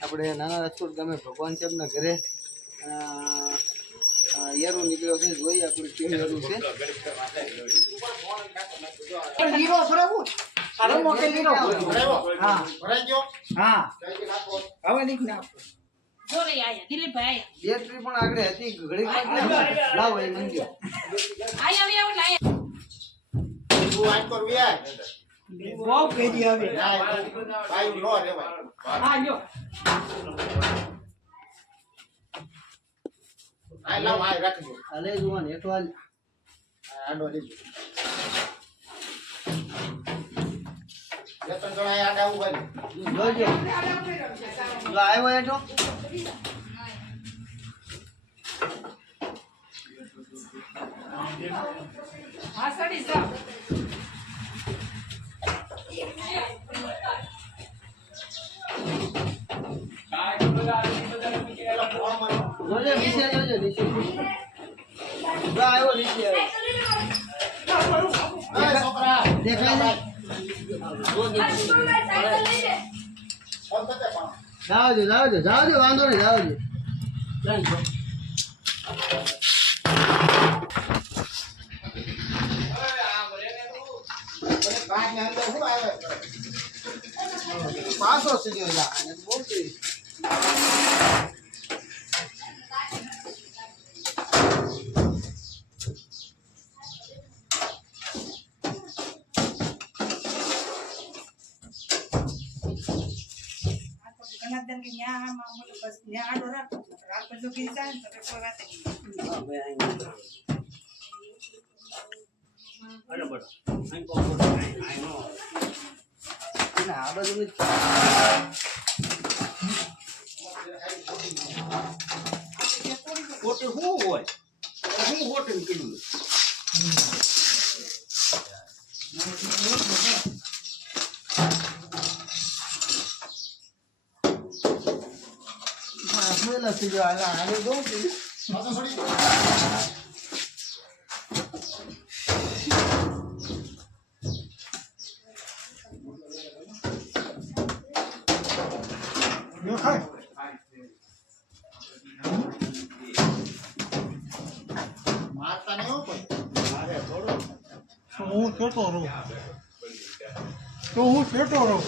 આપણે નાના રાજકોટ ગામે ભગવાન સાહેબના ઘરે યારું નીકળ્યો છે. જોઈએ આપણે કેવું યારું છે. લીરો ફરાવું અરે મોટે લીરો હા ભરાઈ ગયો હા હવે નીક નાખો જોરે આયા દિલીપભાઈ આયા બેટરી પણ આગળ હતી ઘડી લાવ એ મંજો આયા આવો લાયા તું આજ પર વ્યા બહુ કેજી આવે ભાઈ નો રે ભાઈ હા લ્યો આ લાવ આ રાખજો અલે જુવાન એટો આલ આડો લેજો લેતન ગણાય આડા ઉભા જોજો જો આવ્યો એટો હા સડી જાવ જોજો નીચે જોજો નીચે જો આવ્યો નીચે આવ્યો છોકરા દેખાય છે જાવજો વાંધો નહીં જાવજો પાછો સીધો જા બોલતી કનકદન કે ન્યા મામૂલ બસ ન્યા આડો રાખો રાત પછી ગઈ જાય ને તો કોઈ વાત નહીં બરાબર આ બધું હોટલ શું હોય શું હોટલ કર્યું નથી જો આને જોઉં છું પાછો છોડી મારતા નહીં હો કોઈ મારે થોડો હું છોટો રહું તો હું છોટો રહું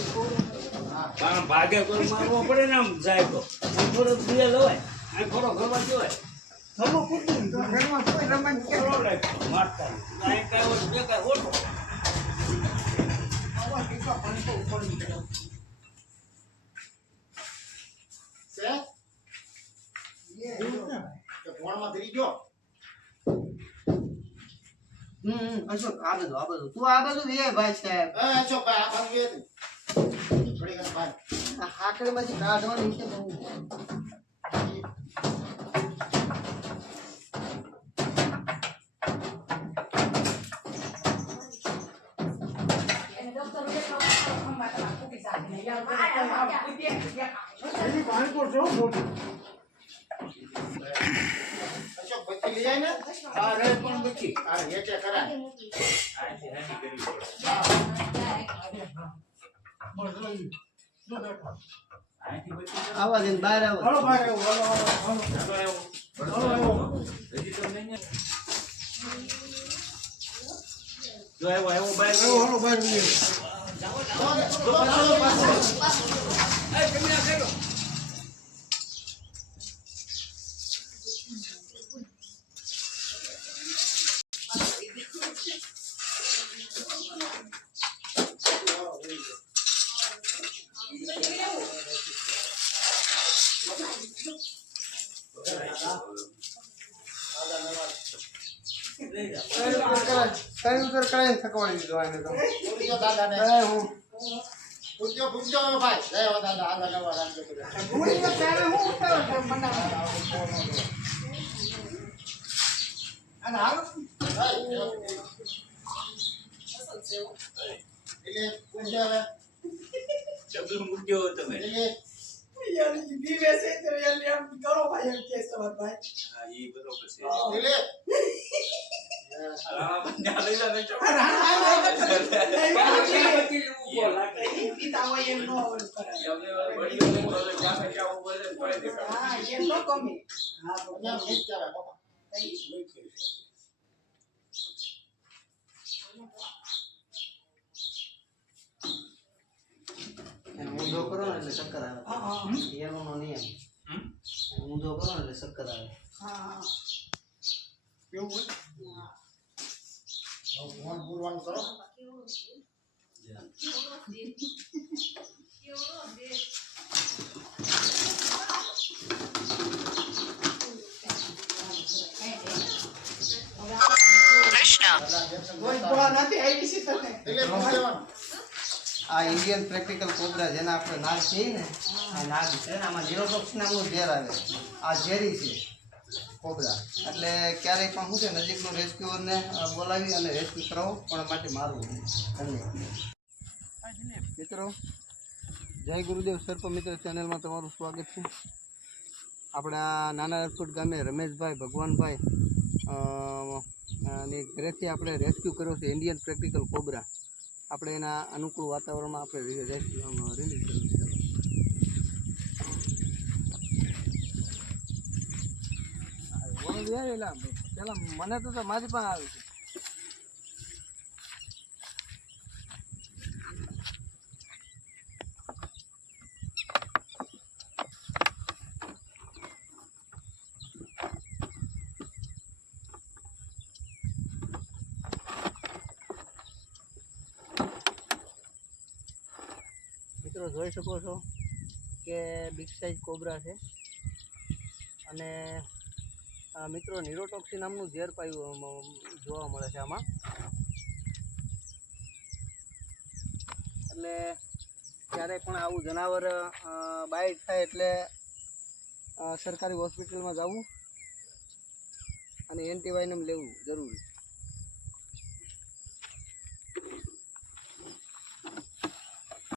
કારણ ભાગે કોઈ મારવો પડે ને આમ જાય તો આમ થોડો બીજા લવાય આમ થોડો ઘરમાં જોવાય થમો કૂદું તો ઘરમાં કોઈ રમણ કે મારતા અહીં કઈ હોય બે કઈ હોટો આવા ટીકા પાંચો ઉપર છે કે ફોનમાં ધરી ગયો અશોક આ બધું તું આ બધું વે ભાઈ સાહેબ અશોક ભાઈ આ બાજુ એ થોડી ઘણી ભાઈ આ હાકડે માંથી કાઢવાની છે બહુ એની પાણી પર જો મોટું અશોક બચ્ચી લઈ જાય ને આ રે પણ બચી આ હેચે કરાય આવા દે બહાર આવો હાલો ભાઈ હાલો હજી તો નહીં જો આવ્યો બહાર હાલો ભાઈ કઈ ઉતર કઈ થકવાડી દીધો આને તો પૂછજો દાદાને હું પૂછજો ભાઈ જય હો દાદા આગળ નવા રાખજો પૂરી તો ત્યારે હું ઉતર બનાવ અને હાલો એટલે પૂછજો હવે શબ્દ મૂક્યો તમે એટલે યાર ઈ બેસે તો યાર એમ કરો ભાઈ એમ કેસ તમાર ભાઈ હા ઈ બરોબર છે એટલે પીતા હોય એમ ન ઓલું કરાય. હા, એમ ન ગમે. હા, તો અહીંયા મીઠ ચાલે, બાપા. એને ઊંધો કરો ને એટલે ચક્કર આવે. હા, હા. એનો નિયમ. ઊંધો કરો ને એટલે ચક્કર આવે. હા, કેવું હોય? હવે મોન બોલવાનું કરો. કોઈ ગોળા નથી આવી છે તને. એટલે શું કહેવાનું? આ ઇન્ડિયન પ્રેક્ટિકલ કોબરા જેને આપણે નાગ કહીએ ને આ નાગ છે ને આમાં ઝેરોટોક્સિન નામનું ઝેર આવે. આ ઝેરી છે કોબરા. એટલે ક્યારેય પણ શું છે નજીકનું રેસ્ક્યુઅરને બોલાવી અને રેસ્ક્યુ કરાવો પણ માટે મારવું ધન્યવાદ. મિત્રો જય ગુરુદેવ સર્પ મિત્ર ચેનલમાં તમારું સ્વાગત છે. આપણા નાના રાજકોટ ગામે રમેશભાઈ ભગવાનભાઈ ની ઘરેથી આપણે રેસ્ક્યુ કર્યો છે ઇન્ડિયન પ્રેક્ટિકલ કોબરા. આપણે એના અનુકૂળ વાતાવરણમાં આપણે રિલીઝ કર્યું છે. પેલા મને તો મારી પાસે આવે છે. મિત્રો જોઈ શકો છો કે બિગ સાઇઝ કોબરા છે અને મિત્રો નિરોટોક્સિન નામનું ઝેર પાયું જોવા મળે છે આમાં. એટલે ક્યારેય પણ આવું જનાવર બાઇટ થાય એટલે સરકારી હોસ્પિટલમાં જવું અને એન્ટીવાયનમ લેવું જરૂરી.